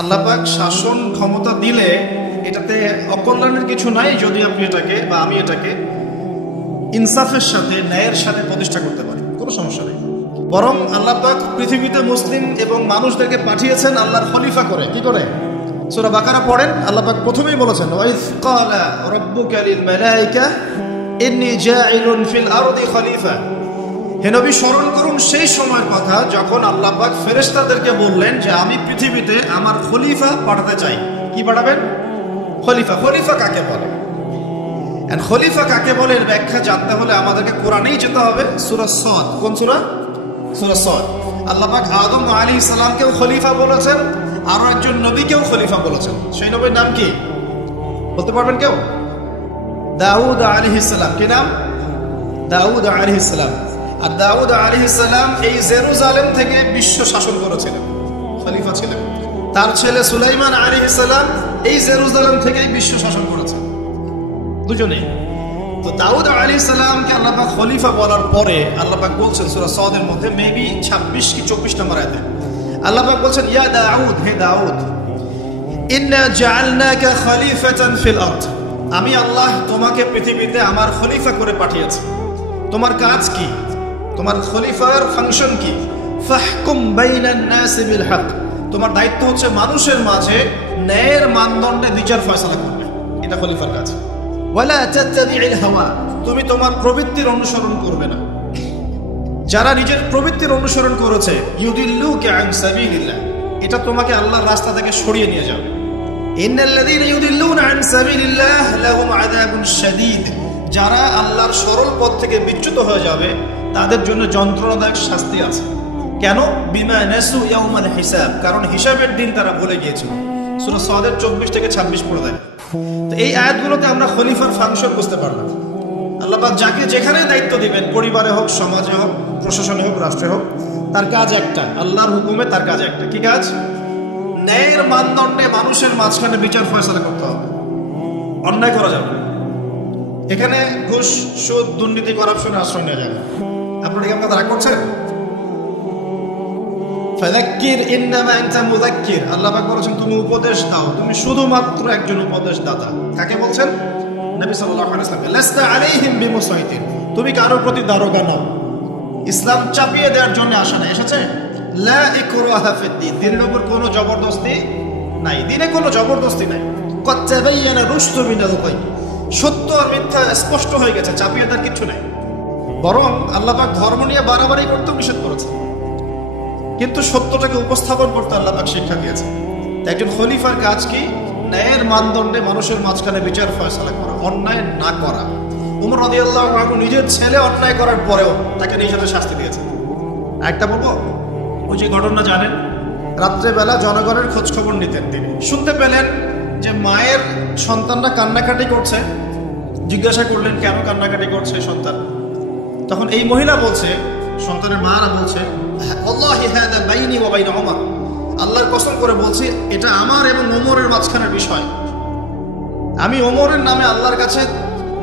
আল্লাহ পাক শাসন ক্ষমতা দিলে এটাতে অকল্যাণের কিছু নাই যদি আপনি এটাকে বা আমি এটাকে ইনসাফের সাথে ন্যায়ের সাথে প্রতিষ্ঠা করতে পারি, কোনো সমস্যা নেই। বরং আল্লাহ পাক পৃথিবীতে মুসলিম এবং মানুষদেরকে পাঠিয়েছেন আল্লাহর খলিফা করে। কি করে? সূরা বাকারা পড়েন, আল্লাহ পাক প্রথমেই বলেছেন ওয়াইজ ক্বালা রাব্বুকা লিল মালাইকা ইন্নী জাইলুন ফিল আরদি খলিফা। হে নবী, স্মরণ করুন সেই সময়ের কথা যখন আল্লাহ পাক ফেরেশতাদেরকে বললেন যে আমি পৃথিবীতে আমার খলিফা পাঠাতে চাই। কি পাঠাবেন? খলিফা। খলিফা কাকে বলে? এন্ড খলিফা কাকে বলে এর ব্যাখ্যা জানতে হলে আমাদেরকে কোরআনেই যেতে হবে। সূরা সাদ। কোন সূরা? সূরা সাদ। আল্লাহ পাক আদম আলাইহিস সালামকেও খলিফা বলেছেন, আরো একজন নবীকেও খলিফা বলেছেন। সেই নবীর নাম কি বলতে পারবেন কেউ? দাউদ আলাইহিস সালাম। কি নাম? দাউদ আলাইহিস সালাম। আর দাউদ আলাইহিস সালাম এই জেরুজালেম থেকে বিশ্ব শাসন করেছিলেন, খলিফা ছিলেন। তার ছেলে সুলাইমান আলাইহিস সালাম এই জেরুজালেম থেকে বিশ্ব শাসন করেছেন, দুজনে। তো দাউদ আলাইহিস সালামকে আল্লাহ পাক খলিফা বলার পরে আল্লাহ পাক বলছেন সূরা সাদের মধ্যে মেবি 26 কি 24 নম্বর আয়াতে আল্লাহ পাক বলছেন ইয়া দাউদ, হে দাউদ, ইন্না জাআলনাকা খলিফাতান ফিল আরদ। আমি আল্লাহ তোমাকে পৃথিবীতে আমার খলিফা করে পাঠিয়েছি। তোমার কাজ কি? তোমার খলিফার ফাংশন কি? ফাহকুম বাইনান নাস বিল হক। তোমার দায়িত্ব হচ্ছে মানুষের মাঝে ন্যায়ের মানদণ্ডে বিচার ফয়সালা করবে। এটা খলিফার কাজ। ওয়ালা তাত্তাবি'ল হাওয়া। তুমি তোমার প্রবৃত্তির অনুসরণ করবে না। যারা নিজের প্রবৃত্তির অনুসরণ করেছে ইউদিল্লুকা আন সাবিলিল্লাহ, এটা তোমাকে আল্লাহর রাস্তা থেকে সরিয়ে নিয়ে যাবে। ইন্নাল্লাযীনা ইউদিল্লুনা আন সাবিলিল্লাহ লাহুম আযাবুন শাদীদ। যারা আল্লাহর সরল পথ থেকে বিচ্যুত হয়ে যাবে তাদের জন্য যন্ত্রণাদায়ক শাস্তি আছে। কেন? বিমা নাসু ইয়াউমাল হিসাব। কারণ হিসাবের দিন তারা ভুলে গিয়েছিল। সূরা সাদের 24 থেকে 26 পড়ে দেয়। তো এই আয়াতগুলোতে আমরা খলিফার ফাংশন বুঝতে পারলাম। আল্লাহ পাক যাকে যেখানে দায়িত্ব দিবেন, পরিবারে হোক, সমাজে হোক, প্রশাসনে হোক, রাষ্ট্রে হোক, তার কাজ একটা। আল্লাহর হুকুমে তার কাজ একটা। কি কাজ? ন্যায়ের মানদণ্ডে মানুষের মাঝখানে বিচার ফয়সালা করতে হবে। অন্যায় করা যাবে না। এখানে ঘুষ, সুদ, দুর্নীতি, করাপশনের আশ্রয় নেওয়া যাবে। আপনারা কি আমাকে রাগ করছেন? ফাযাক্কির ইন্নামা আনতা মুযাক্কির। আল্লাহ পাক বলেছেন তুমি উপদেশ দাও, তুমি শুধুমাত্র একজন উপদেশদাতা। কাকে বলছেন? নবী সাল্লাল্লাহু আলাইহি ওয়াসাল্লাম। লাস্তা আলাইহিম বিমুসাইতির। তুমি কারোর প্রতি দারোগা নও। ইসলাম চাপিয়ে দেওয়ার জন্য আসা না, এসেছে লা ইকরাহা ফিদ্দিন। দিনের উপর কোনো জবরদস্তি নাই। দিনে কোনো জবরদস্তি নাই। ক্বাদ তাবায়্যানা রুশদু মিনাল গায়। সত্য আর মিথ্যা স্পষ্ট হয়ে গেছে, চাপিয়ে দেওয়ার কিছু নাই। বরং আল্লাহ পাক ধর্ম নিয়ে বাড়াবাড়ি করতে নিষেধ করেছে, কিন্তু সত্যটাকে উপস্থাপন করতে আল্লাহ পাক শিক্ষা দিয়েছে। একজন খলিফার কাজ কি? ন্যায়ের মানদণ্ডে মানুষের মাঝখানে বিচার ফয়সালা করা, অন্যায় না করা। উমর রাদিয়াল্লাহু আনহু নিজের ছেলে অন্যায় করার পরেও তাকে নিজেদের শাস্তি দিয়েছে। একটা বলবো, ওই যে ঘটনা জানেন, রাত্রেবেলা জনগণের খোঁজ খবর নিতেন তিনি। শুনতে পেলেন যে মায়ের সন্তানরা কান্নাকাটি করছে। জিজ্ঞাসা করলেন কেন কান্নাকাটি করছে সন্তান। তখন এই মহিলা বলছে, সন্তানের মারা বলছে, ওয়াল্লাহি হাযা বাইনি ওয়া বাইনা ওমর। আল্লাহর কসম করে বলছি এটা আমার এবং ওমরের মাঝখানের বিষয়। আমি ওমরের নামে আল্লাহর কাছে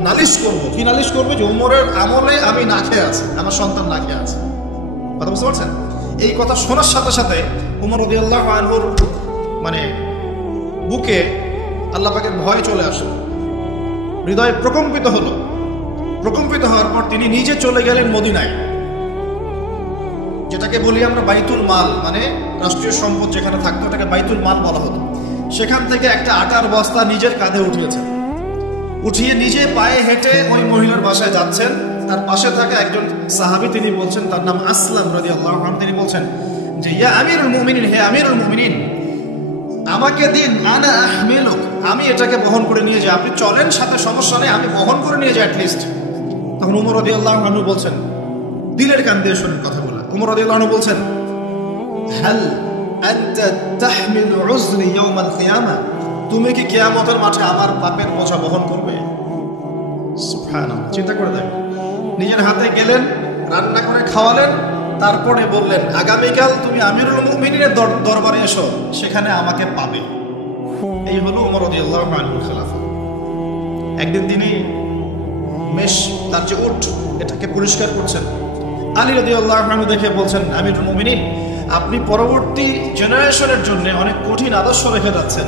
নালিশ করব। কি নালিশ করবে? যে ওমরের আমলে আমি না খেয়ে আছি, আমার সন্তান না খেয়ে আছে। কথা বুঝতে পারছেন? এই কথা শোনার সাথে সাথে ওমর রাদিয়াল্লাহু আনহুর বুকে আল্লাহ পাকের ভয় চলে আসে, হৃদয় প্রকম্পিত হলো। প্রকম্পিত হওয়ার পর তিনি নিজে চলে গেলেন মদিনায়, যেটাকে বলি আমরা বাইতুল মাল, রাষ্ট্রীয় সম্পদ যেখানে থাকতো ওটাকে বাইতুল মাল বলা হতো। সেখান থেকে একটা আটার বস্তা নিজের কাঁধে উঠিয়েছেন, উঠিয়ে নিজে পায়ে হেঁটে ওই মহিলার বাসায় যাচ্ছেন। তার পাশে থাকা একজন সাহাবী, তিনি বলছেন, তার নাম আসলাম রাদিয়াল্লাহু আনহু, তিনি বলছেন যে ইয়া আমিরুল মুমিনিন, হে আমিরুল মুমিনিন, আমাকে দিন, আনা আহমিলুক, আমি এটাকে বহন করে নিয়ে যাই। আপনি চলেন সাথে, সমস্যা নেই, আমি বহন করে নিয়ে যাই অ্যাটলিস্ট। তখন উমর রাদিয়াল্লাহু আনহু বলছেন, দিলের কান দিয়ে শুনুন কথাগুলো। উমর রাদিয়াল্লাহু আনহু বলছেন, হাল আনতা তাহমিলু উযরি ইয়াউমাল কিয়ামা। তুমি কি কিয়ামতের মাঠে আমার পাপের বোঝা বহন করবে? সুবহানাল্লাহ। চিন্তা করে দেখেন, নিজের হাতে গেলেন, রান্না করে খাওয়ালেন, তারপরে বললেন আগামীকাল তুমি আমিরুল মুমিনিনের দরবারে এসো, সেখানে আমাকে পাবে। এই হলো উমর রাদিয়াল্লাহু আনহুর খেলাফত। একদিন তিনি তার যে উট, এটাকে পরিষ্কার করছেন। আলী রাদিয়াল্লাহু আনহু দেখে বলছেন, আমিরুল মুমিনিন, আপনি পরবর্তী জেনারেশনের জন্য অনেক কঠিন আদর্শ রেখে যাচ্ছেন।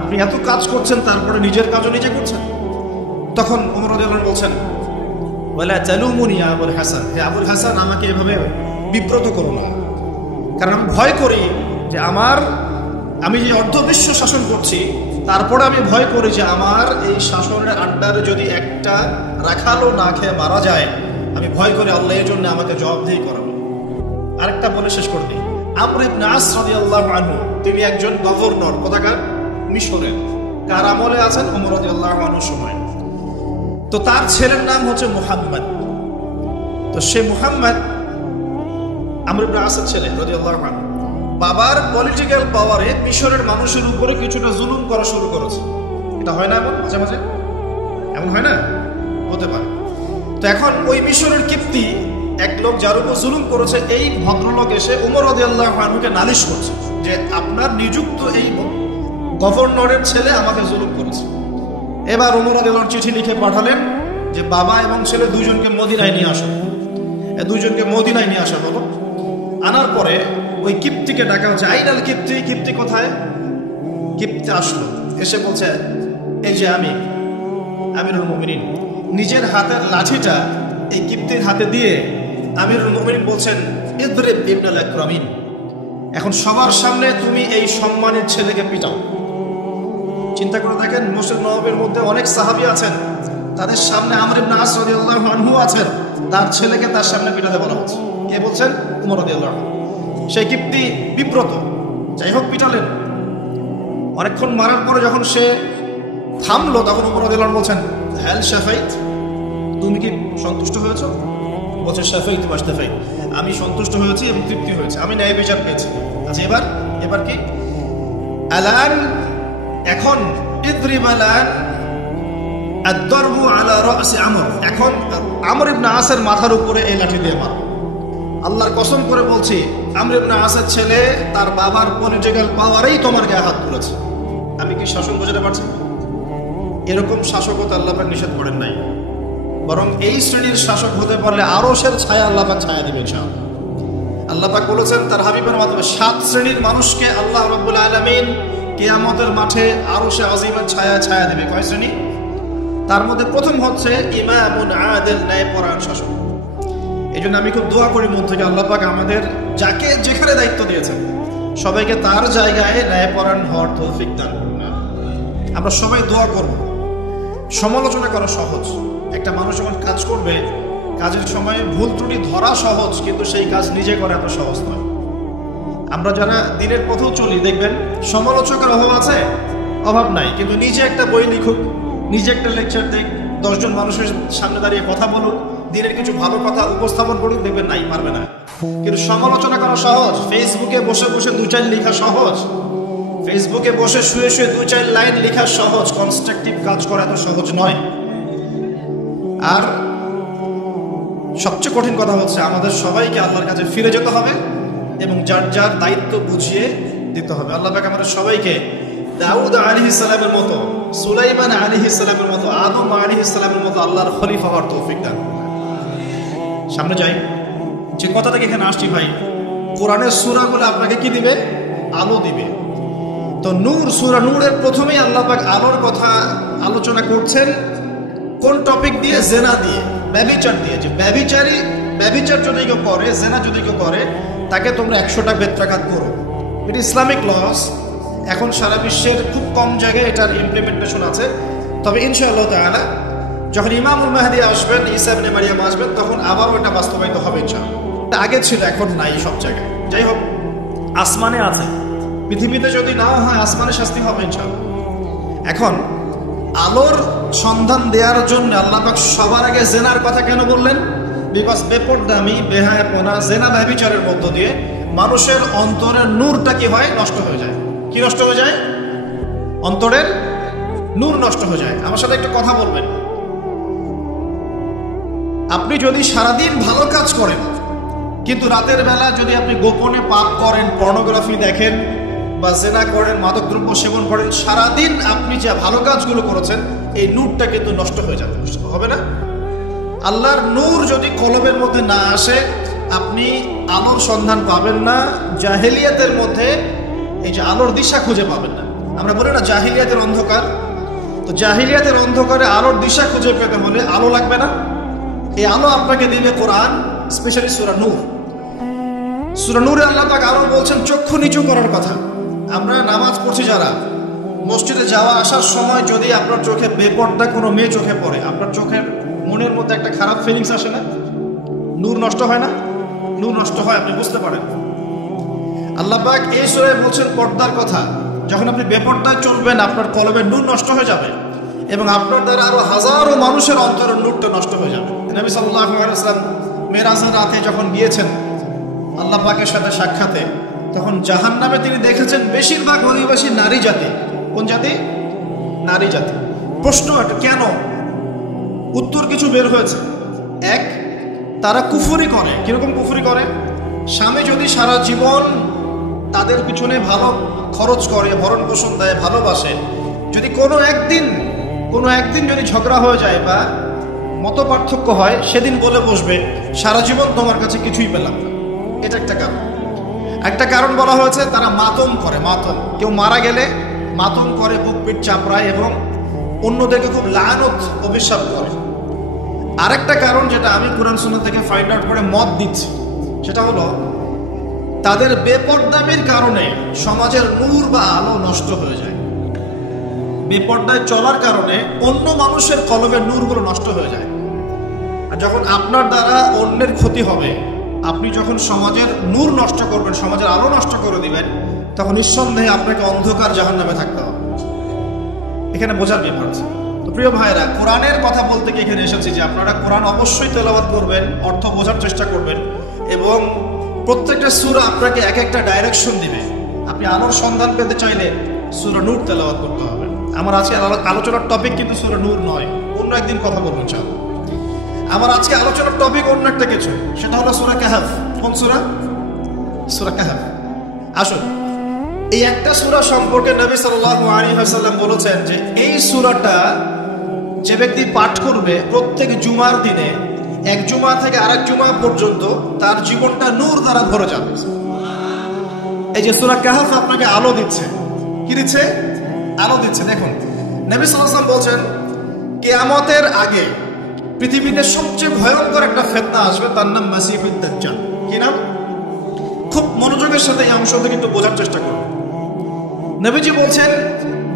আপনি এত কাজ করছেন, তারপরে নিজের কাজও নিজে করছেন। তখন ওমর রাদিয়াল্লাহু আনহু বলছেন, ওয়ালা তালুমুনি ইয়া আবুল হাসান, হে আবুল হাসান, আমাকে এভাবে বিব্রত করো না, কারণ আমি ভয় করি যে আমি যে অর্ধবিশ্ব শাসন করছি, তারপরে আমি ভয় করি যে আমার এই শাসনের আন্ডারে যদি একটা রাখালও না খেয়ে মারা যায়, আমি ভয় করি আল্লাহ এর জন্য আমাকে জবাবদিহি করাবে। আরেকটা বলে শেষ করে দিই, আমর ইবনে আস রাদিয়াল্লাহু আনহু, তিনি একজন গভর্নর, কোথাকার? মিশরের। কার আমলে আছেন? ওমর রাদিয়াল্লাহু আনহুর সময়। তো তার ছেলের নাম হচ্ছে মুহাম্মদ। তো সে মুহাম্মদ আমর ইবনে আসের ছেলে রাদিয়াল্লাহু আনহু, বাবার পলিটিক্যাল পাওয়ারে মিশরের মানুষের উপরে কিছুটা জুলুম করা শুরু করেছে। এটা হয় না এমন মাঝে মাঝে? এমন হয় না? হতে পারে। তো এখন ওই মিশরের কিপ্তি এক লোক যার উপর জুলুম করেছে, এই ভদ্রলোক এসে ওমর রাদিয়াল্লাহু আনহুকে নালিশ করছে যে আপনার নিযুক্ত এই গভর্নরের ছেলে আমাকে জুলুম করেছে। এবার ওমর রাদিয়াল্লাহু আনহু চিঠি লিখে পাঠালেন যে বাবা এবং ছেলে দুইজনকে মদিনায় নিয়ে আসো, দুইজনকে মদিনায় নিয়ে আসা হলো। আনার পরে ওই কিপ্তিকে ডাকা হচ্ছে, আইনাল কিপ্তি, কিপ্তি কোথায়? কিপ্তি আসলো, এসে বলছে, এই যে আমি আমিরুল মুমিনিন। নিজের হাতের লাঠিটা এই কিপ্তির হাতে দিয়ে আমিরুল মুমিনিন বলছেন, ইদরিব ইবনাল আকরামিন, এখন সবার সামনে তুমি এই সম্মানের ছেলেকে পিটাও। চিন্তা করে দেখেন, মসজিদ নববীর মধ্যে অনেক সাহাবী আছেন, তাদের সামনে আমর ইবনে আস রাদিয়াল্লাহু আনহু আছেন, তার ছেলেকে তার সামনে পিটাতে বলা হচ্ছে। কে বলছেন? ওমর রাদিয়াল্লাহু আনহু। সেই কিপ্তি বিব্রত, যাই হোক পিটালেন। অনেকক্ষণ মারার পরে যখন সে থামলো, তখন ওমর রাদিয়াল্লাহু আনহু বলছেন, হাল শাফাইত, তুমি কি সন্তুষ্ট হয়েছ? বলছে, শাফাইত ওয়াশতাফাইত, আমি সন্তুষ্ট হয়েছি এবং তৃপ্তি হয়েছে, আমি ন্যায় বিচার পেয়েছি। আচ্ছা এবার কি? আলান, এখন ইদরিব আলান আদ-দারবু আলা রাসি আমর, এখন আমর ইবনে আসের মাথার উপরে এই লাঠি দিয়ে মারো। আল্লাহর কসম করে বলছি, আমর ইবনে আসের ছেলে তার বাবার পলিটিক্যাল পাওয়ারেই তোমার গায়ে হাত তুলেছে। আমি কি শাসন বোঝাতে পারছি? এরকম শাসকতা আল্লাহ পাক নিষেধ করেন নাই, বরং এই শ্রেণীর শাসক হতে পারলে আরশের ছায়া আল্লাহ পাক ছায়া দিবেন ইনশাআল্লাহ। আল্লাহ পাক বলেছেন তার হাবিবের মাধ্যমে 7 শ্রেণীর মানুষকে আল্লাহ রাব্বুল আলামিন কিয়ামতের মাঠে আরশে আজিমের ছায়া দেবে। কয় শ্রেণী? তার মধ্যে প্রথম হচ্ছে ইমামুন আদিল, ন্যায়পরায়ণ শাসক। এই জন্য আমি খুব দোয়া করি মন থেকে, আল্লাহ পাক আমাদের যাকে যেখানে দায়িত্ব দিয়েছেন সবাইকে তার জায়গায় ন্যায়পরায়ণ হওয়ার তৌফিক দান করুন। আমরা সবাই দোয়া করব। সমালোচনা করা সহজ, একটা মানুষ যখন কাজ করবে, কাজের সময় ভুল ত্রুটি ধরা সহজ, কিন্তু সেই কাজ নিজে করা এত সহজ নয়। আমরা যারা দিনের পথেও চলি, দেখবেন সমালোচকের অভাব আছে? অভাব নাই, কিন্তু নিজে একটা বই লিখুক, নিজে একটা লেকচার দেখ, 10 জন মানুষের সামনে দাঁড়িয়ে কথা বলুক, দিনের কিছু ভালো কথা উপস্থাপন করুক, দেখবেন নাই, পারবে না। কিন্তু সমালোচনা করা সহজ, ফেসবুকে বসে বসে 2-4 লেখা সহজ, ফেসবুকে বসে শুয়ে 2-4 লাইন লেখা সহজ, কনস্ট্রাকটিভ কাজ করা এত সহজ নয়। আর সবচেয়ে কঠিন কথা হচ্ছে আমাদের সবাইকে আল্লাহর কাছে ফিরে যেতে হবে এবং যার যার দায়িত্ব বুঝিয়ে দিতে হবে। আল্লাহ পাক আমাদের সবাইকে দাউদ আলাইহিস সালামের মতো, সুলাইমান আলাইহিস সালামের মতো, আদম আলাইহিস সালামের মতো আল্লাহর খলিফা হওয়ার তৌফিক দান। সামনে যাই, যে কথা থেকে এখানে আসছি ভাই, কোরআনের সূরাগুলো আপনাকে কি দিবে? আলো দিবে। তো নূর, সূরা নূরের প্রথমেই আল্লাহ পাক আলোর কথা আলোচনা করছেন। কোন টপিক দিয়ে? জেনা দিয়ে, ব্যভিচার দিয়ে। যে ব্যভিচার যদি কেউ করে, জেনা যদি কেউ করে, তাকে তোমরা 100টা বেত্রাঘাত করো। এটা ইসলামিক লস। এখন সারা বিশ্বের খুব কম জায়গায় এটার ইমপ্লিমেন্টেশন আছে, তবে ইনশাআল্লাহ তাআলা যখন ইমামুল মাহদি আসবেন, ঈসা ইবনে মারইয়াম আসবেন, তখন আবারও এটা বাস্তবায়িত হবে ইনশাআল্লাহ। আগে ছিল, এখন নাই সব জায়গায়। যাই হোক, আসমানে আছে, পৃথিবীতে যদি নাও হয় আসমানে শাস্তি হবে ইনশাআল্লাহ। এখন আলোর সন্ধান দেওয়ার জন্য আল্লাহ পাক সবার আগে জেনার কথা কেন বললেন? বিকজ বেপরদামি, বেহায়াপনা, জেনা ব্যভিচারের মধ্য দিয়ে মানুষের অন্তরের নূরটা কি হয়? নষ্ট হয়ে যায়। কি নষ্ট হয়ে যায়? অন্তরের নূর নষ্ট হয়ে যায়। আমার সাথে একটু কথা বলবেন। আপনি যদি সারাদিন ভালো কাজ করেন, কিন্তু রাতের বেলা যদি আপনি গোপনে পাপ করেন, পর্নোগ্রাফি দেখেন বা জেনা করেন, মাদকদ্রব্য সেবন করেন, সারাদিন আপনি যে ভালো কাজগুলো করেছেন এই নূরটা কিন্তু নষ্ট হয়ে যাবে, হবে না? আল্লাহর নূর যদি কলবের মধ্যে না আসে, আপনি আলোর সন্ধান পাবেন না, জাহেলিয়াতের মধ্যে এই যে আলোর দিশা খুঁজে পাবেন না। আমরা বলি না জাহিলিয়াতের অন্ধকার, তো জাহিলিয়াতের অন্ধকারে আলোর দিশা খুঁজে পেতে হলে আলো লাগবে না? এই আলো আপনাকে দিবে কোরআন, স্পেশালি সূরা নূর। সূরা নূরে আল্লাহ পাক আরো বলছেন চক্ষু নিচু করার কথা। আমরা নামাজ পড়ছি যারা, মসজিদে যাওয়া আসার সময় যদি আপনার চোখে বেপর্দা কোনো মেয়ে চোখে পড়ে, আপনার চোখের মনের মধ্যে একটা খারাপ ফিলিংস আসে না? নূর নষ্ট হয় না? নূর নষ্ট হয়, আপনি বুঝতে পারেন। আল্লাহ পাক এই সূরায় বলছেন পর্দার কথা। যখন আপনি বেপর্দায় চলবেন, আপনার কলবের নূর নষ্ট হয়ে যাবে এবং আপনার দ্বারা আরো হাজারো মানুষের অন্তরের নূরটা নষ্ট হয়ে যাবে। নবী সাল্লাল্লাহু আলাইহি ওয়াসাল্লাম মেরাজের রাতে যখন গিয়েছেন আল্লাহ পাকের সাথে সাক্ষাতে, তখন জাহান্নামে তিনি দেখেছেন বেশিরভাগ অধিবাসী নারী জাতি। কোন জাতি? নারী জাতি। প্রশ্ন এটা কেন? উত্তর কিছু বের হয়েছে। এক, তারা কুফরি করে। কিরকম কুফরি করে? স্বামী যদি সারা জীবন তাদের পিছনে ভালো খরচ করে, ভরণ পোষণ দেয়, ভালোবাসে, যদি কোনো একদিন যদি ঝগড়া হয়ে যায় বা মত পার্থক্য হয়, সেদিন বলে বসবে সারা জীবন তোমার কাছে কিছুই পেলাম না। এটা একটা কারণ। একটা কারণ বলা হয়েছে তারা মাতম করে। মাতম, কেউ মারা গেলে মাতম করে, বুক পিঠ চাপড়ায় এবং অন্যদেরকে খুব লানত অভিশাপ করে। আরেকটা কারণ যেটা আমি কুরআন সুন্নাহ থেকে ফাইন্ড আউট করে মত দিচ্ছি, সেটা হলো তাদের বেপর্দামির কারণে সমাজের নূর বা আলো নষ্ট হয়ে যায়। বেপর্দায় চলার কারণে অন্য মানুষের কলবের নূরগুলো নষ্ট হয়ে যায়। আর যখন আপনার দ্বারা অন্যের ক্ষতি হবে, আপনি যখন সমাজের নূর নষ্ট করবেন, সমাজের আলো নষ্ট করে দিবেন, তখন নিঃসন্দেহে আপনাকে অন্ধকার জাহান্নামে থাকতে হবে। এখানে বোঝার ব্যাপার আছে। তো প্রিয় ভাইরা, কোরআনের কথা বলতে গিয়ে এখানে এসেছি যে আপনারা কোরআন অবশ্যই তেলাওয়াত করবেন, অর্থ বোঝার চেষ্টা করবেন এবং প্রত্যেকটা সূরা আপনাকে এক একটা ডাইরেকশন দিবে। আপনি আলোর সন্ধান পেতে চাইলে সূরা নূর তেলাওয়াত করতে হবে। আমার আজকে আলোচনার টপিক কিন্তু সূরা নূর নয়, অন্য একদিন কথা বলবো ইনশাআল্লাহ। আমার আজকে আলোচনার টপিক অন্য একটা কিছু, সেটা হলো সূরা কাহফ। কোন সূরা? সূরা কাহফ। আসুন, এই একটা সূরা সম্পর্কে নবী সাল্লাল্লাহু আলাইহি ওয়াসাল্লাম বলেছেন যে এই সূরাটা যে ব্যক্তি পাঠ করবে প্রত্যেক জুমার দিনে, এক জুমা থেকে আরেক জুমা পর্যন্ত তার জীবনটা নূর দ্বারা ভরে যাবে। এই যে সূরা কাহফ আপনাকে আলো দিচ্ছে। কি দিচ্ছে? আলো দিচ্ছে। দেখুন, নবী সাল্লাল্লাহু আলাইহি ওয়াসাল্লাম বলছেন কিয়ামতের আগে পৃথিবীতে সবচেয়ে ভয়ঙ্কর একটা ফিতনা আসবে, তার নাম মাসিহুদ দাজ্জাল। কি নাম? খুব মনোযোগের সাথে এই অংশটা কিন্তু বোঝার চেষ্টা করুন। নবীজি বলছেন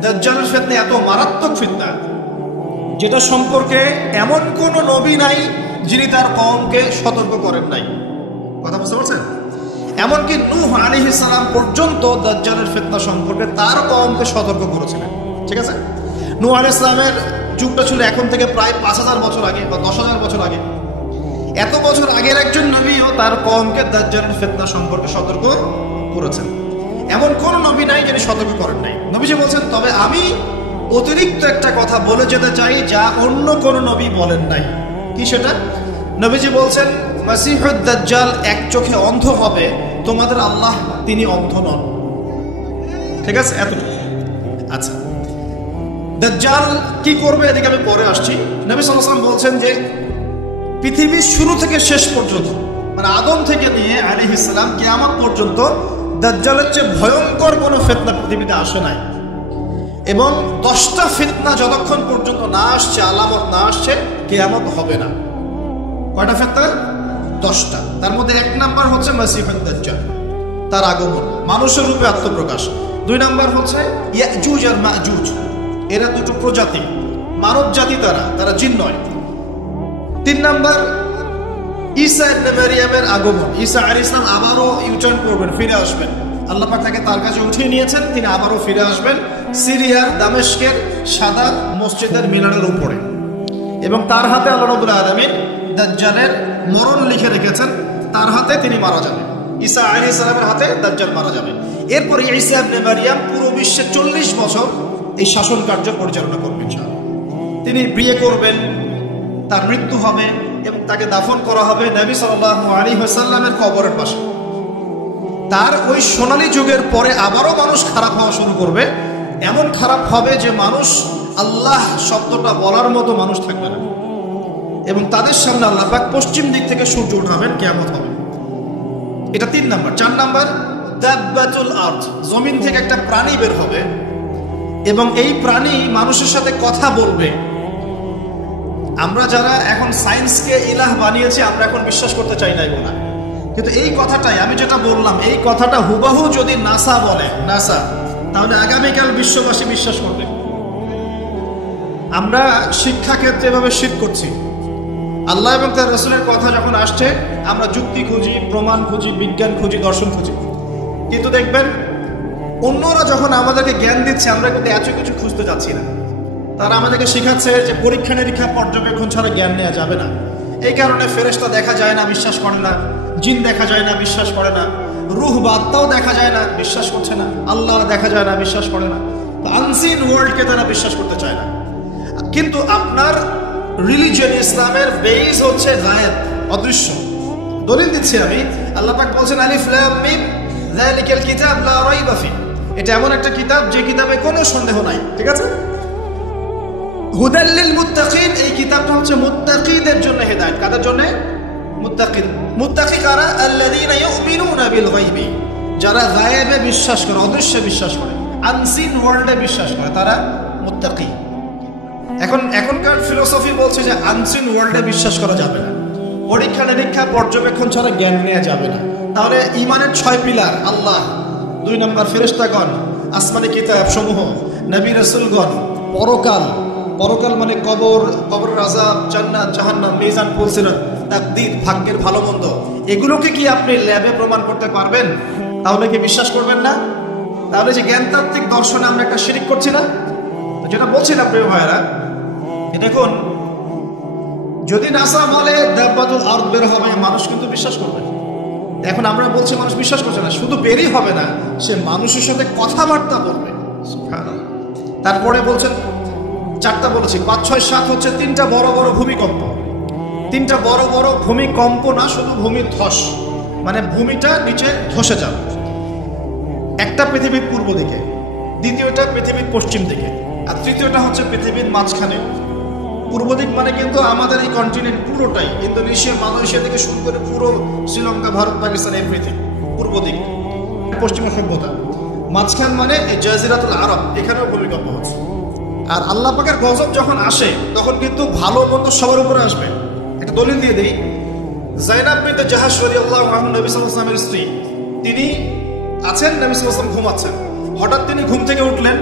দাজ্জালের ফিতনা এত মারাত্মক ফিতনা, যেটা সম্পর্কে এমন কোন নবী নাই যিনি তার কওমকে সতর্ক করেন নাই। কথা বুঝতে পারছেন? এমনকি নূহ আলাইহিস সালাম পর্যন্ত দাজ্জালের ফিতনা সম্পর্কে তার কওমকে সতর্ক করেছিলেন। ঠিক আছে? নূহ আলাইহিস সালামের যুগটা ছিল এখন থেকে প্রায় 5000 বছর আগে বা 10,000 বছর আগে। এত বছর আগের একজন নবীও তার কওমকে দাজ্জালের ফিতনা সম্পর্কে সতর্ক করেছেন। এমন কোন নবী নাই যিনি সতর্ক করেন নাই। নবীজি বলছেন, তবে আমি অতিরিক্ত একটা কথা বলে যেতে চাই যা অন্য কোন নবী বলেন নাই। কি সেটা? নবীজি বলছেন মাসিহুদ দাজ্জাল এক চোখে অন্ধ হবে, তোমাদের আল্লাহ তিনি অন্ধ নন। ঠিক আছে? এতটুকু। আচ্ছা, দাজ্জাল কি করবে এদিকে আমি পরে আসছি। নবী সাল্লাল্লাহু আলাইহি ওয়াসাল্লাম বলছেন যে পৃথিবীর শুরু থেকে শেষ পর্যন্ত, মানে আদম থেকে নিয়ে আলাইহিস সালাম কিয়ামত পর্যন্ত দাজ্জালের চেয়ে ভয়ঙ্কর কোনো ফিতনা পৃথিবীতে আসে নাই। এবং 10টা ফিতনা যতক্ষণ পর্যন্ত না আসছে, আলামত না আসছে, কিয়ামত হবে না। কয়টা ফিতনা? 10টা। তার মধ্যে 1 নাম্বার হচ্ছে মাসিহুদ দাজ্জাল, তার আগমন, মানুষের রূপে আত্মপ্রকাশ। 2 নাম্বার হচ্ছে ইয়াজুজ আর মাজুজ, এরা দুটো প্রজাতি, মানব জাতি, তারা জিন নয়। 3 নাম্বার ঈসা ইবনে মারইয়ামের আগমন। ঈসা আলাইহিস সালাম আবারও ইউটার্ন করবেন, ফিরে আসবেন। আল্লাহ পাক তাকে তার কাছে উঠিয়ে নিয়েছেন, তিনি আবারও ফিরে আসবেন সিরিয়ার দামেস্কের সাদা মসজিদের মিনারের উপরে, এবং তার হাতে আল্লাহ রাব্বুল আলামিন দাজ্জালের মরণ লিখে রেখেছেন। তার হাতে তিনি মারা যাবেন, ঈসা আলাইহিস সালামের হাতে দাজ্জাল মারা যাবে। এরপরে ঈসা ইবনে মারইয়াম পুরো বিশ্বে 40 বছর এই শাসন কার্য পরিচালনা করবেন। তিনি বিয়ে করবেন, তার মৃত্যু হবে এবং তাকে দাফন করা হবে নবী সাল্লাল্লাহু আলাইহি ওয়াসাল্লামের কবরের পাশে। তার ওই সোনালী যুগের পরে আবারও মানুষ খারাপ হওয়া শুরু করবে। এমন খারাপ হবে যে মানুষ আল্লাহ শব্দটা বলার মতো মানুষ থাকবে না, এবং তাদের সামনে আল্লাহ পাক পশ্চিম দিক থেকে সূর্য উঠাবেন, কিয়ামত হবে। এটা 3 নাম্বার। 4 নাম্বার দাব্বাতুল আরদ, জমিন থেকে একটা প্রাণী বের হবে এবং এই প্রাণী মানুষের সাথে কথা বলবে। আমরা যারা এখন সায়েন্সকে ইলাহ বানিয়েছি, আমরা এখন বিশ্বাস করতে চাই না এগুলো, কিন্তু এই কথাটাই আমি যেটা বললাম, এই কথাটা হুবহু যদি নাসা বলে, নাসা, তাহলে আগামীকাল বিশ্ববাসী বিশ্বাস করবে। আমরা শিক্ষাক্ষেত্রে এভাবে শিরক করছি। আল্লাহ এবং তার রাসূলের কথা যখন আসছে, আমরা যুক্তি খুঁজি, প্রমাণ খুঁজি, বিজ্ঞান খুঁজি, দর্শন খুঁজি, কিন্তু দেখবেন অন্যরা যখন আমাদেরকে জ্ঞান দিচ্ছে, আমরা কিন্তু এত কিছু খুঁজতে যাচ্ছি না। তারা আমাদেরকে শেখাচ্ছে যে পরীক্ষা নিরীক্ষা পর্যবেক্ষণ ছাড়া জ্ঞান নেওয়া যাবে না। এই কারণে ফেরেশতা দেখা যায় না, বিশ্বাস করে না। জিন দেখা যায় না, বিশ্বাস করে না। রূহ বা আত্মাও দেখা যায় না, বিশ্বাস করছে না। আল্লাহ দেখা যায় না, বিশ্বাস করে না। তো আনসিন ওয়ার্ল্ডকে তারা বিশ্বাস করতে চায় না। কিন্তু আপনার রিলিজিয়ন ইসলামের বেস হচ্ছে গায়েব, অদৃশ্য। দলিল দিচ্ছি আমি, আল্লাহ পাক বলছেন আলিফ লাম মিম যালিকাল কিতাব লা রাইবা ফি, এটা এমন একটা কিতাব যে কিতাবে কোনো সন্দেহ নাই। ঠিক আছে? হুদাল লিল মুত্তাকিন, এই কিতাবটা হচ্ছে মুত্তাকিদের জন্য হেদায়েত। কাদের জন্য? মুত্তাকিন। মুত্তাকি কারা? আল্লাযীনা ইউমিনুনা বিল গায়বি, যারা গায়েবে বিশ্বাস করে, অদৃশ্যে বিশ্বাস করে, আনসিন ওয়ার্ল্ডে বিশ্বাস করে, তারা মুত্তাকি। এখনকার ফিলোসফি বলছে যে আনসিন ওয়ার্ল্ডে বিশ্বাস করা যাবে না, পরীক্ষা নিরীক্ষা পর্যবেক্ষণ ছাড়া জ্ঞান নেওয়া যাবে না। তাহলে ইমানের 6 পিলার, আল্লাহ, 2 নম্বর ফেরেশতাগণ, আসমানি কিতাব সমূহ, নবী রাসূলগণ, পরকাল, পরকাল মানে কবর, কবরের আযাব, জান্নাত, জাহান্নাম, মিজান, পুলসিরাত, তাকদীর, ভাগ্যের ভালো মন্দ, এগুলোকে কি আপনি ল্যাবে প্রমাণ করতে পারবেন? তাহলে কি বিশ্বাস করবেন না? তাহলে যে জ্ঞানতাত্ত্বিক দর্শনে আমরা একটা শিরক করছি না? যেটা বলছিলাম প্রিয় ভাইরা, দেখুন, যদি নাসা বলে দাব্বাতুল আরদ বের হবে, মানুষ কিন্তু বিশ্বাস করবে। এখন আমরা বলছি মানুষ বিশ্বাস করছে না, শুধু বেরই হবে না, সে মানুষের সাথে কথাবার্তা বলবে। তারপরে বলছেন 4টা বলেছি, 5, 6, 7 হচ্ছে 3টা বড় বড় ভূমিকম্প। 3টা বড় বড় ভূমিকম্প না, শুধু ভূমির ধস, মানে ভূমিটা নিচে ধসে যাবে। একটা পৃথিবীর পূর্ব দিকে, দ্বিতীয়টা পৃথিবীর পশ্চিম দিকে, আর তৃতীয়টা হচ্ছে পৃথিবীর মাঝখানে। পূর্ব দিক মানে কিন্তু আমাদের এই কন্টিনেন্ট পুরোটাই, ইন্দোনেশিয়া, মালয়েশিয়া থেকে শুরু করে পুরো শ্রীলঙ্কা, ভারত, পাকিস্তান, এভরিথিং পূর্ব দিক। পশ্চিমা সভ্যতা। মাঝখান মানে এই জাজিরাতুল আরব, এখানেও ভূমিকম্প হচ্ছে। আর আল্লাহ পাকের গজব যখন আসে, তখন কিন্তু ভালো মন্দ সবার উপরে আসবে। একটা দলিল দিয়ে দিই, যায়েনাব বিনতে জাহাশ রাদিয়াল্লাহু আনহা, নবী সাল্লাল্লাহু আলাইহি ওয়াসাল্লামের স্ত্রী, তিনি আছেন, নবী সাল্লাল্লাহু আলাইহি ওয়াসাল্লাম ঘুমাচ্ছেন, হঠাৎ তিনি ঘুম থেকে উঠলেন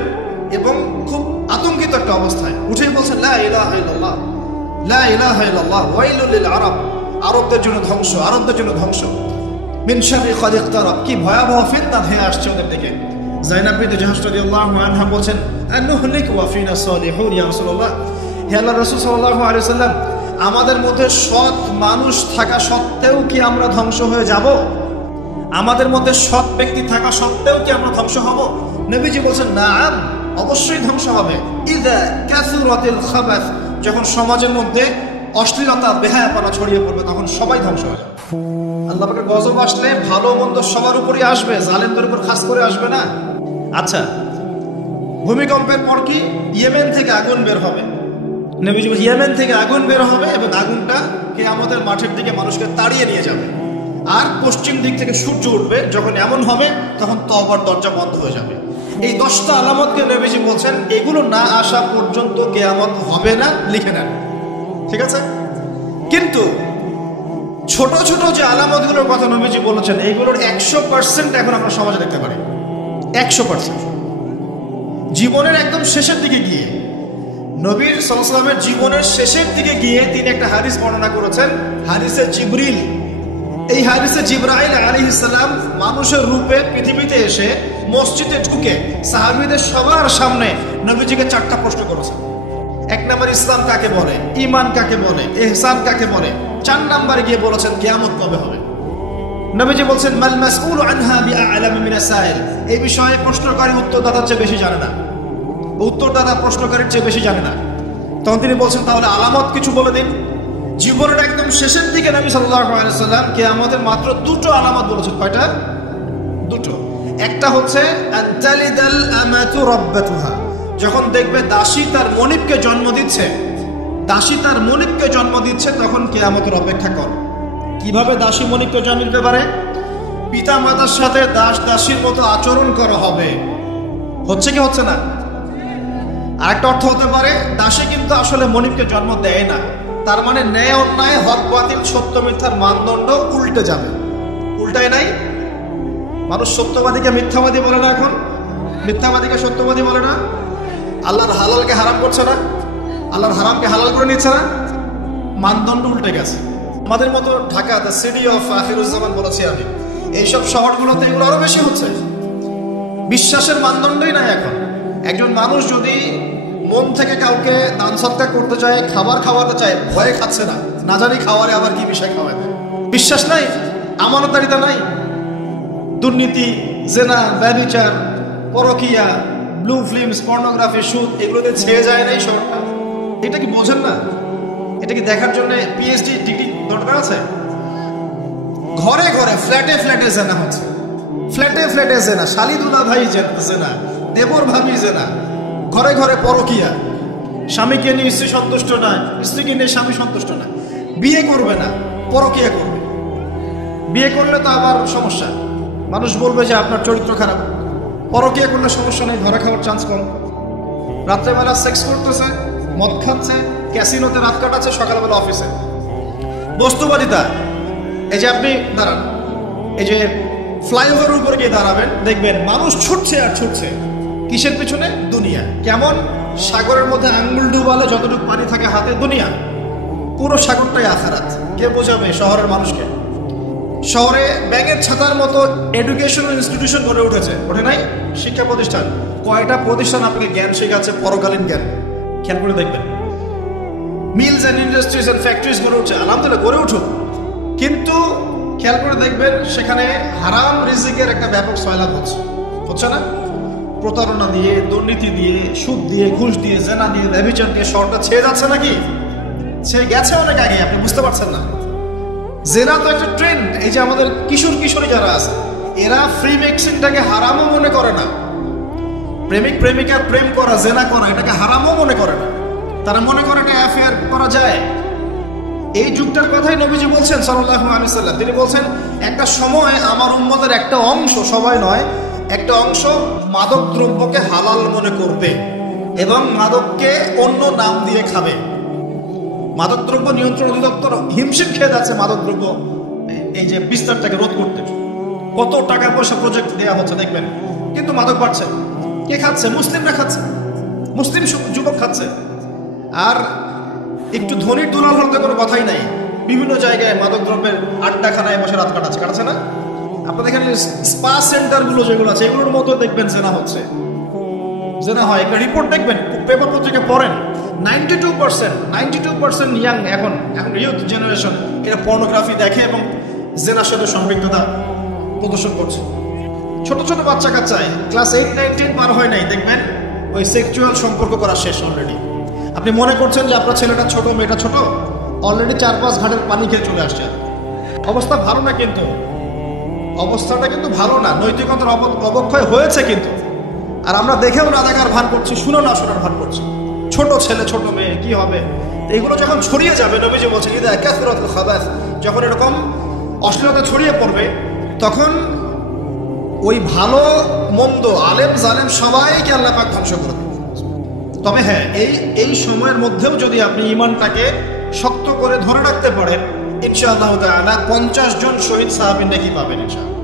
এবং খুব আতঙ্কিত একটা অবস্থায় উঠেই বলছেন লা ইলাহা ইল্লাল্লাহ, লা ইলাহা ইল্লাল্লাহ, ওয়াইলুল লিল আরব, আরবদের জন্য ধ্বংস, আরবদের জন্য ধ্বংস, মিন শাররি কাদ ইকতারাব, কি ভয়াবহ ফিতনা ধেয়ে আসছে ওদের দিকে। যায়েনাব বিনতে জাহাশ রাদিয়াল্লাহু আনহা বলছেন আনুহলিক ওয়া ফিনা সালিহুন ইয়া রাসূলুল্লাহ, হে আল্লাহর রাসূল সাল্লাল্লাহু আলাইহি ওয়াসাল্লাম, আমাদের মধ্যে সৎ মানুষ থাকা সত্ত্বেও কি আমরা ধ্বংস হয়ে যাব? আমাদের মধ্যে সৎ ব্যক্তি থাকা সত্ত্বেও কি আমরা ধ্বংস হব? নবীজি বলছেন নাম, অবশ্যই ধ্বংস হবে। ইযা কাসুরাতিল খাবাস, যখন সমাজের মধ্যে অশ্লীলতা, বেহায়াপনা ছড়িয়ে পড়বে, তখন সবাই ধ্বংস হয়ে যাবে। আল্লাহ পাকের গজব আসলে ভালো মন্দ সবার উপরই আসবে, জালেমদের উপর খাস করে আসবে না। আচ্ছা, ভূমিকম্পের পর কি? ইয়েমেন থেকে আগুন বের হবে। নবীজি বলেন ইয়েমেন থেকে আগুন বের হবে এবং আগুনটা কিয়ামতের মাঠের দিকে মানুষকে তাড়িয়ে নিয়ে যাবে। আর পশ্চিম দিক থেকে সূর্য উঠবে। যখন এমন হবে, তখন তওবার দরজা বন্ধ হয়ে যাবে। এই 10টা আলামতকে নবীজি বলছেন এগুলো না আসা পর্যন্ত কিয়ামত হবে না, লিখে নেন। ঠিক আছে? কিন্তু ছোট ছোট যে আলামতগুলোর কথা নবীজি বলেছেন, এইগুলোর 100% এখন আমরা সমাজে দেখতে পারি। 100% জীবনের একদম শেষের দিকে গিয়ে, নবীর সাল্লাল্লাহু আলাইহি ওয়াসাল্লামের জীবনের শেষের দিকে গিয়ে তিনি একটা হাদিস বর্ণনা করেছেন, হাদিসে জিবরিল। এই হাদিসে জিবরাইল আলাইহিস সালাম মানুষের রূপে পৃথিবীতে এসে মসজিদে ঢুকে সাহাবীদের সবার সামনে নবীজিকে 4টা প্রশ্ন করেছেন। 1 নম্বর ইসলাম কাকে বলে, ঈমান কাকে বলে, ইহসান কাকে বলে। 4 নম্বরে গিয়ে বলেছেন কিয়ামত কবে হবে। নবীজি বলছেন মাল মাসউলু আনহা বিআ'লাম মিনাস সাইল, এই বিষয়ে প্রশ্নকারী উত্তরদাতার চেয়ে বেশি জানে না, উত্তরদাতা প্রশ্নকারীর চেয়ে বেশি জানে না। তখন তিনি বলছেন তাহলে আলামত কিছু বলে দিন। জীবনের একদম শেষের দিকে নবী সাল্লাল্লাহু আলাইহি ওয়াসাল্লাম কিয়ামতের মাত্র 2টো আলামত বলেছেন। কয়টা? 2টো। একটা হচ্ছে আনতালিদাল আমাতু রাব্বাতুহা, যখন দেখবে দাসী তার মনিবকে জন্ম দিচ্ছে, দাসী তার মনিবকে জন্ম দিচ্ছে, তখন কিয়ামতের অপেক্ষা কর। কিভাবে দাসী মনিবকে জন্ম দিতে পারে? পিতা মাতার সাথে দাস দাসীর মতো আচরণ করা হবে। হচ্ছে কি হচ্ছে না? আরেকটা অর্থ হতে পারে দাসী কিন্তু আসলে মনিবকে জন্ম দেয় না, তার মানে ন্যায় অন্যায় হক বাতিল সত্য মিথ্যার মানদণ্ড উল্টে যাবে। উল্টায় নাই? মানুষ সত্যবাদীকে মিথ্যাবাদী বলে না, এখন মিথ্যাবাদীকে সত্যবাদী বলে না। আল্লাহর হালালকে হারাম করছে না, আল্লাহর হারামকে হালাল করে নিচ্ছে না। মানদণ্ড উল্টে গেছে। আমাদের মতো Dhaka, the city of Akhiruzzaman বলেছি আমি, এইসব শহরগুলোতে এগুলো আরো বেশি হচ্ছে। বিশ্বাসের মানদণ্ডই নাই এখন। একজন মানুষ যদি মন থেকে কাউকে দান সৎকার করতে চায়, খাবার খাওয়াতে চায়, ভয়ে খাচ্ছে না, না জানি খাওয়ারে আবার কি বিষয় খাওয়ায় দেয়। বিশ্বাস নাই, আমানতদারিতা নাই, দুর্নীতি, জেনা, ব্যভিচার, পরকিয়া, ব্লু ফিল্মস, পর্নোগ্রাফি, সুদ, এগুলোতে ছেয়ে যায় নাই শহরটা। এটা কি বোঝেন না? এটা কি দেখার জন্য পিএইচডি ডিগ্রি দরকার আছে? ঘরে ঘরে, ফ্ল্যাটে ফ্ল্যাটে জেনা হচ্ছে, ফ্ল্যাটে ফ্ল্যাটে জেনা, শালিদুলা ভাই জেনা, দেবর ভাবি জেনা, ঘরে ঘরে পরকিয়া। স্বামীকে নিয়ে স্ত্রী সন্তুষ্ট নয়, স্ত্রীকে নিয়ে স্বামী সন্তুষ্ট নয়, বিয়ে করবে না, পরকিয়া করবে। বিয়ে করলে তো আবার সমস্যা, মানুষ বলবে যে আপনার চরিত্র খারাপ। পরকিয়া করলে সমস্যা নেই, ধরা খাওয়ার চান্স কম। রাত্রেবেলা সেক্স করতেছে, মদ খাচ্ছে, ক্যাসিনোতে রাত কাটাচ্ছে, সকালবেলা অফিসে। বস্তুবাদিতা। এই যে আপনি দাঁড়ান, এই যে ফ্লাইওভারের উপরে গিয়ে দাঁড়াবেন, দেখবেন মানুষ ছুটছে আর ছুটছে। কিসের পিছনে? দুনিয়া। কেমন? সাগরের মধ্যে আঙ্গুল ডুবালে যতটুকু পানি থাকে হাতে, দুনিয়া। পুরো সাগরটাই আখিরাত। কে বোঝাবে শহরের মানুষকে? শহরে ব্যাঙের ছাতার মতো এডুকেশনাল ইনস্টিটিউশন গড়ে উঠেছে, ওঠে নাই? শিক্ষা প্রতিষ্ঠান। কয়টা প্রতিষ্ঠান আপনাকে জ্ঞান শেখাচ্ছে, পরকালীন জ্ঞান? খেয়াল করে দেখবেন। Mills and industries and factories গড়ে উঠছে, আলহামদুলিল্লাহ গড়ে উঠুক, কিন্তু খেয়াল করে দেখবেন সেখানে হারাম রিজিকের একটা ব্যাপক সয়লাভ হচ্ছে, হচ্ছে না? প্রতারণা দিয়ে, দুর্নীতি দিয়ে, সুদ দিয়ে, ঘুষ দিয়ে, জেনা দিয়ে, ব্যভিচার দিয়ে শহরটা ছেয়ে যাচ্ছে নাকি? ছেয়ে গেছে অনেক আগে, আপনি বুঝতে পারছেন না। জেনা তো একটা ট্রেন্ড। এই যে আমাদের কিশোর কিশোরী যারা আছে, এরা ফ্রি মিক্সিংটাকে হারামও মনে করে না। প্রেমিক প্রেমিকার প্রেম করা, জেনা করা, এটাকে হারামও মনে করে না। তারা মনে করে এটা অ্যাফেয়ার করা যায়। এই যুগটার কথাই নবীজি বলছেন সাল্লাল্লাহু আলাইহি ওয়াসাল্লাম। তিনি বলছেন একটা সময় আমার উম্মতের একটা অংশ, সবাই নয়, একটা অংশ মাদক দ্রব্যকে হালাল মনে করবে এবং মাদককে অন্য নাম দিয়ে খাবে। মাদক দ্রব্য নিয়ন্ত্রণ অধিদপ্তর হিমশিম খেয়ে যাচ্ছে মাদক দ্রব্য এই যে বিস্তারটাকে রোধ করতে। কত টাকা পয়সা প্রজেক্ট দেওয়া হচ্ছে দেখবেন, কিন্তু মাদক বাড়ছে। কে খাচ্ছে? মুসলিমরা খাচ্ছে, মুসলিম যুবক খাচ্ছে। আর একটু ধনির দুলাল হতে কোনো কথাই নাই, বিভিন্ন জায়গায় মাদক দ্রব্যের আড্ডাখানায় বসে রাত কাটাচ্ছে না? আপনাদের এখানে স্পা সেন্টারগুলো যেগুলো আছে, এগুলোর মতো দেখবেন জেনা হচ্ছে, জেনা হয়। একটা রিপোর্ট দেখবেন, পেপার পত্রিকা পড়েন, 92% ইয়াং এখন ইউথ জেনারেশন এরা পর্নোগ্রাফি দেখে এবং জেনার সাথে সম্পৃক্ততা প্রদর্শন করছে। ছোট ছোট বাচ্চা কাচ্চায় ক্লাস 8, 9, 10 পার হয় নাই, দেখবেন ওই সেক্সুয়াল সম্পর্ক করা শেষ অলরেডি। আপনি মনে করছেন যে আপনার ছেলেটা ছোট, মেয়েটা ছোট, অলরেডি 4-5 ঘাটের পানি খেয়ে চলে আসছে। অবস্থা ভালো না, কিন্তু অবস্থাটা কিন্তু ভালো না, নৈতিকতার অবক্ষয় হয়েছে কিন্তু। আর আমরা দেখেও না দেখার ভান করছি, শুনেও না শোনার ভান করছি। ছোট ছেলে, ছোট মেয়ে, কি হবে? এগুলো যখন ছড়িয়ে যাবে, নবীজি বলছেন ইদা কাসরাতুল খাবাস, যখন এরকম অশ্লীলতা ছড়িয়ে পড়বে, তখন ওই ভালো মন্দ, আলেম জালেম সবাইকে আল্লাহ পাক ধ্বংস করে দেবে। তবে হ্যাঁ, এই সময়ের মধ্যেও যদি আপনি ঈমানটাকে শক্ত করে ধরে রাখতে পারেন, ইনশাআল্লাহ তাআলা 50 জন শহীদ সাহাবী নাকি পাবেন ইনশাআল্লাহ।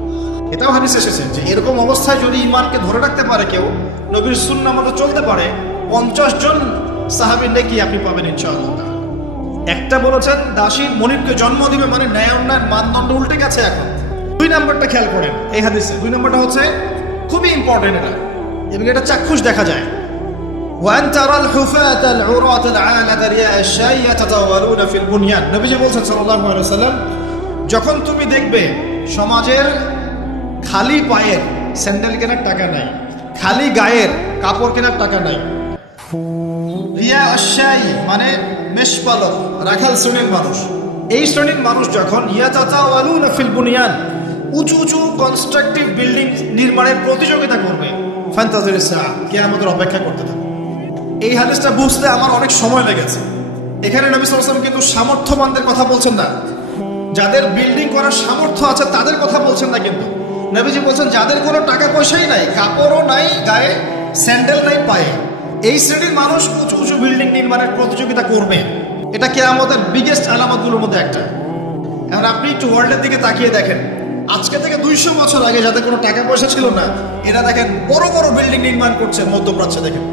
এটাও হাদিসে এসেছে যে এরকম অবস্থায় যদি ঈমানকে ধরে রাখতে পারে কেউ, নবীর সুন্নাহ মতো চলতে পারে, 50 জন সাহাবী নাকি আপনি পাবেন ইনশাআল্লাহ। একটা বলেছেন দাসীর মনিবকে জন্ম দিবে, মানে ন্যায় অন্যায়ের মানদণ্ড উল্টে গেছে এখন। 2 নম্বরটা খেয়াল করেন এই হাদিসে। 2 নম্বরটা হচ্ছে খুবই ইম্পর্টেন্ট এটা, এবং এটা চাক্ষুষ দেখা যায়। وأن ترى الحفاة العراة العالة رياء الشاي يتطاولون في البنيان। নবীজি বলছেন সাল্লাল্লাহু আলাইহি ওয়াসাল্লাম, যখন তুমি দেখবে সমাজের খালি পায়ের স্যান্ডেল কেনার টাকা নাই, খালি গায়ের কাপড় কেনার টাকা নাই, রিয়া আশ-শাই মানে মেষপালক, রাখাল শ্রেণীর মানুষ, এই শ্রেণীর মানুষ যখন ইয়াতাতাওয়ালুনা ফিল বুনিয়ান, উঁচু উঁচু কনস্ট্রাকটিভ বিল্ডিং নির্মাণের প্রতিযোগিতা করবে, ফান্তাজির সাআ, কিয়ামতের অপেক্ষা করতে থাকে। এই হাদিসটা বুঝতে আমার অনেক সময় লেগেছে। এখানে নবী সাল্লাল্লাহু আলাইহি ওয়াসাল্লাম কিন্তু সামর্থ্যবানদের কথা বলছেন না, যাদের বিল্ডিং করার সামর্থ্য আছে তাদের কথা বলছেন না, কিন্তু নবীজি বলছেন যাদের কোনো টাকা পয়সাই নাই, কাপড়ও নাই গায়ে, স্যান্ডেল নাই পায়ে, এই শ্রেণীর মানুষ উঁচু উঁচু বিল্ডিং নির্মাণের প্রতিযোগিতা করবে। এটা কিয়ামতের বিগেস্ট আলামতগুলোর মধ্যে একটা। এখন আপনি একটু ওয়ার্ল্ডের দিকে তাকিয়ে দেখেন, আজকে থেকে 200 বছর আগে যাদের কোনো টাকা পয়সা ছিল না, এরা দেখেন বড় বড় বিল্ডিং নির্মাণ করছে মধ্যপ্রাচ্যে। দেখেন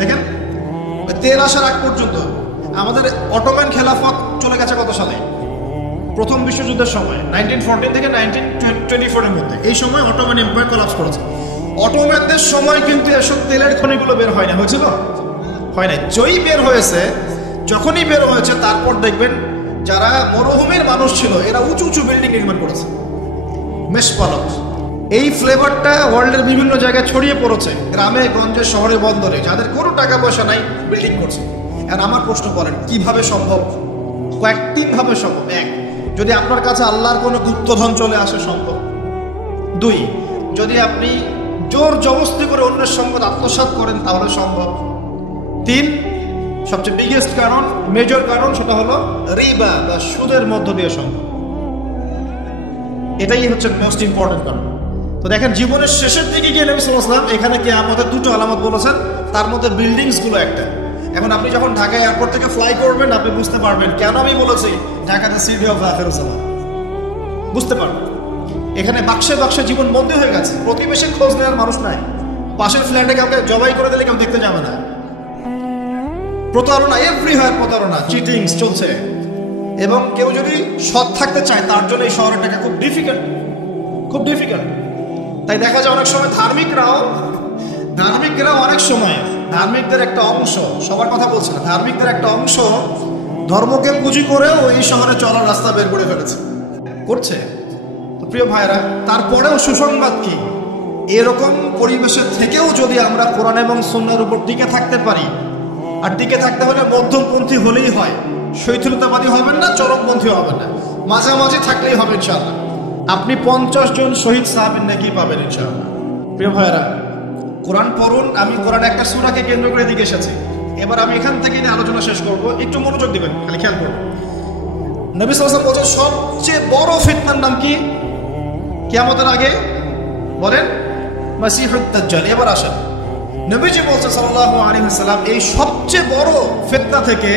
দেখেন তেল আসার আগ পর্যন্ত আমাদের অটোম্যান খেলাফত চলে গেছে কত সালে? প্রথম বিশ্বযুদ্ধের সময় 1914 থেকে 1924 এর মধ্যে, এই সময় অটোম্যান এম্পায়ার কোলাপস করেছে। অটোম্যানদের সময় কিন্তু এসব তেলের খনিগুলো বের হয় না, হয়েছিল? হয় না। যখনই বের হয়েছে তারপর দেখবেন যারা মরুভূমির মানুষ ছিল এরা উঁচু উঁচু বিল্ডিং নির্মাণ করেছে, মেষপালক। এই ফ্লেভারটা ওয়ার্ল্ডের বিভিন্ন জায়গায় ছড়িয়ে পড়েছে, গ্রামে গঞ্জে শহরে বন্দরে। যাদের কোনো টাকা পয়সা নাই বিল্ডিং করছে। আর আমার প্রশ্ন করেন কিভাবে সম্ভব? তিনভাবে সম্ভব। এক, যদি আপনার কাছে আল্লাহর কোনো গুপ্তধন চলে আসে সম্ভব। দুই, যদি আপনি জোর জবরদস্তি করে অন্যের সম্পদ আত্মসাৎ করেন তাহলে সম্ভব। তিন, সবচেয়ে বিগেস্ট কারণ, মেজর কারণ, সেটা হলো রিবা বা সুদের মধ্য দিয়ে সম্ভব। এটাই হচ্ছে মোস্ট ইম্পর্টেন্ট কারণ। তো দেখেন জীবনের শেষের দিকে গিয়ে নবী সাল্লাল্লাহু আলাইহি ওয়াসাল্লাম এখানে কিয়ামতের দুটো আলামত বলেছেন, তার মধ্যে বিল্ডিংস গুলো একটা। এখন আপনি যখন ঢাকা এয়ারপোর্ট থেকে ফ্লাই করবেন আপনি বুঝতে পারবেন কেন আমি বলেছি ঢাকাতে সিটি অফ আখিরাত সালাম। বুঝতে পারবেন এখানে বাক্সে বাক্সে জীবন বন্দী হয়ে গেছে, প্রতিবেশী খোঁজ নেওয়ার মানুষ নাই, পাশের ফ্ল্যাটে কাউকে জবাই করে দিলে কেউ দেখতে যাবে না, প্রতারণা এভরিহোয়ার, প্রতারণা চিটিংস চলছে। এবং কেউ যদি সৎ থাকতে চায় তার জন্য এই শহরের টাকা খুব ডিফিকাল্ট, খুব ডিফিকাল্ট। তাই দেখা যায় অনেক সময় ধার্মিকরাও অনেক সময় ধার্মিকদের একটা অংশ, সবার কথা বলছে না, ধার্মিকদের একটা অংশ ধর্মকে পুঁজি করেও এই শহরে চলার রাস্তা বের করে ফেলেছে, করছে। তো প্রিয় ভাইরা, তারপরেও সুসংবাদ কি? এরকম পরিবেশের থেকেও যদি আমরা কোরআন এবং সুন্নাহর উপর টিকে থাকতে পারি, আর টিকে থাকতে হলে মধ্যমপন্থী হলেই হয়, শৈথিলতাবাদী হবেন না, চরমপন্থী হবেন না, মাঝামাঝি থাকলেই হবে ইনশাআল্লাহ। আপনি 50 জন শহীদ সাহাবীর নাকি পাবেন ইনশাআল্লাহ। প্রিয় ভাইরা, কোরআন পড়ুন। আমি কোরআন একটা সূরাকে কেন্দ্র করে দিকে এসেছি, এবার আমি এখান থেকে আলোচনা শেষ করব, একটু মনোযোগ দিবেন, খালি খেয়াল করুন। নবী সাল্লাল্লাহু আলাইহি ওয়াসাল্লাম বলেন সবচেয়ে বড় ফিতনার নাম কি কিয়ামতের আগে? বলেন মাসিহুদ দাজ্জাল। এবার আসেন, নবীজি বলছেন সাল্লাল্লাহু আলাইহি ওয়াসাল্লাম এই সবচেয়ে বড় ফিতনা থেকে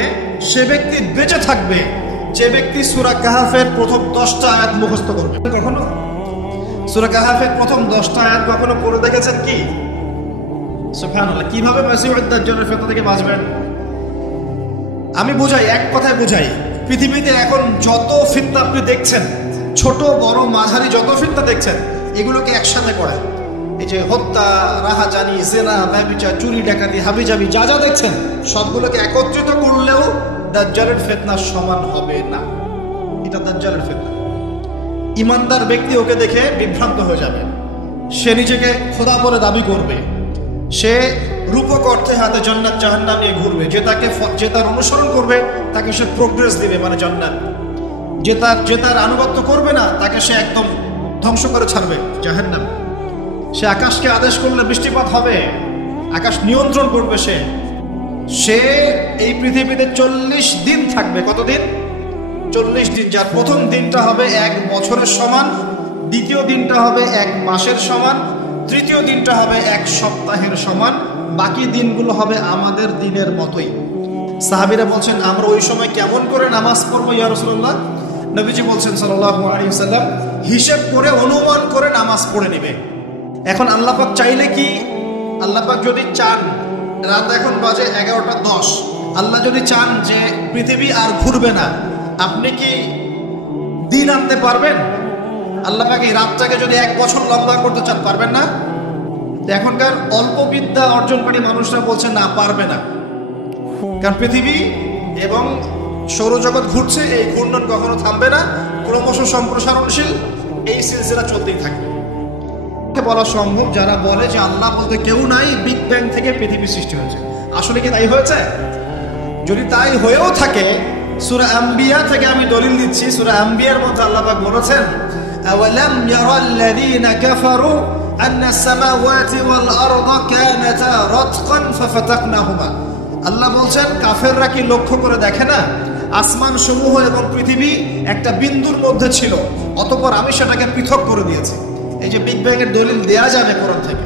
সে ব্যক্তি বেঁচে থাকবে যে ব্যক্তি সূরা কাহাফের প্রথম 10টা আয়াত মুখস্থ করবে। কখনো সূরা কাহাফের প্রথম 10টা আয়াত কখনো পড়ে দেখেছেন কি? সুবহানাল্লাহ। কিভাবে মাসিহুদ দাজ্জালের ফিতনা থেকে বাঁচবেন? আমি বুঝাই, এক কথায় বুঝাই, পৃথিবীতে এখন যত ফিতনা আপনি দেখছেন, ছোট বড় মাঝারি যত ফিতনা দেখছেন, এগুলোকে একসাথে করে, এই যে হত্যা, রাহাজানি, জেনা, ব্যভিচার, চুরি, ডাকাতি, হাবিজাবি যা যা দেখছেন সবগুলোকে একত্রিত করলেও দাজ্জালের ফিতনার সমান হবে না। এটা দাজ্জালের ফিতনা। ইমানদার ব্যক্তি ওকে দেখে বিভ্রান্ত হয়ে যাবে, সে নিজেকে খোদা বলে দাবি করবে, সে রূপক অর্থে হাতে জান্নাত জাহান্নাম নিয়ে ঘুরবে, যে তার অনুসরণ করবে তাকে সে প্রোগ্রেস দিবে, মানে জান্নাত। যে তার আনুগত্য করবে না তাকে সে একদম ধ্বংস করে ছাড়বে, জাহান্নাম। সে আকাশকে আদেশ করলে বৃষ্টিপাত হবে, আকাশ নিয়ন্ত্রণ করবে। সে এই পৃথিবীতে 40 দিন থাকবে। কতদিন? 40 দিন। যার প্রথম দিনটা হবে 1 বছরের সমান, দ্বিতীয় দিনটা হবে 1 মাসের সমান, তৃতীয় দিনটা হবে 1 সপ্তাহের সমান, বাকি দিনগুলো হবে আমাদের দিনের মতোই। সাহাবীরা বলছেন আমরা ওই সময় কেমন করে নামাজ পড়বো ইয়া রাসূলুল্লাহ? নবীজি বলছেন সাল্লাল্লাহু আলাইহি ওয়াসাল্লাম হিসাব করে, অনুমান করে নামাজ পড়ে নেবে। এখন আল্লাহ পাক চাইলে কি, আল্লাহ পাক যদি চান, রাত এখন বাজে 11:10, আল্লাহ যদি চান যে পৃথিবী আর ঘুরবে না, আপনি কি দিন আনতে পারবেন? আল্লাহ পাক এই রাতটাকে যদি 1 বছর লম্বা করতে চান, পারবেন না? এখনকার অল্প বিদ্যা অর্জনকারী মানুষরা বলছে না, পারবে না। কারণ পৃথিবী এবং সৌরজগৎ ঘুরছে, এই ঘূর্ণন কখনো থামবে না, ক্রমশ সম্প্রসারণশীল, এই সিলসিলা চলতেই থাকবে। বলা সম্ভব যারা বলে যে আল্লাহ বলতে কেউ নাই, বিগ ব্যাং থেকে পৃথিবী সৃষ্টি হয়েছে। আসলে কি তাই হয়েছে? যদি তাই হয়েও থাকে, সূরা আম্বিয়া থেকে আমি দলিল দিচ্ছি। সূরা আম্বিয়ার মধ্যে আল্লাহ পাক বলেছেন আওয়ালাম ইয়ারাল্লাযীনা কাফারু আন্নাস সামাওয়াতি ওয়াল আরদা কানাতা রাতকান ফাফাতাকনাহুমা। আল্লাহ বলছেন কাফেররা কি লক্ষ্য করে দেখে না আসমান সমূহ এবং পৃথিবী একটা বিন্দুর মধ্যে ছিল, অতঃপর আমি সেটাকে পৃথক করে দিয়েছি। এই যে বিগ ব্যাং এর দলিল দেয়া যাবে কোরআন থেকে,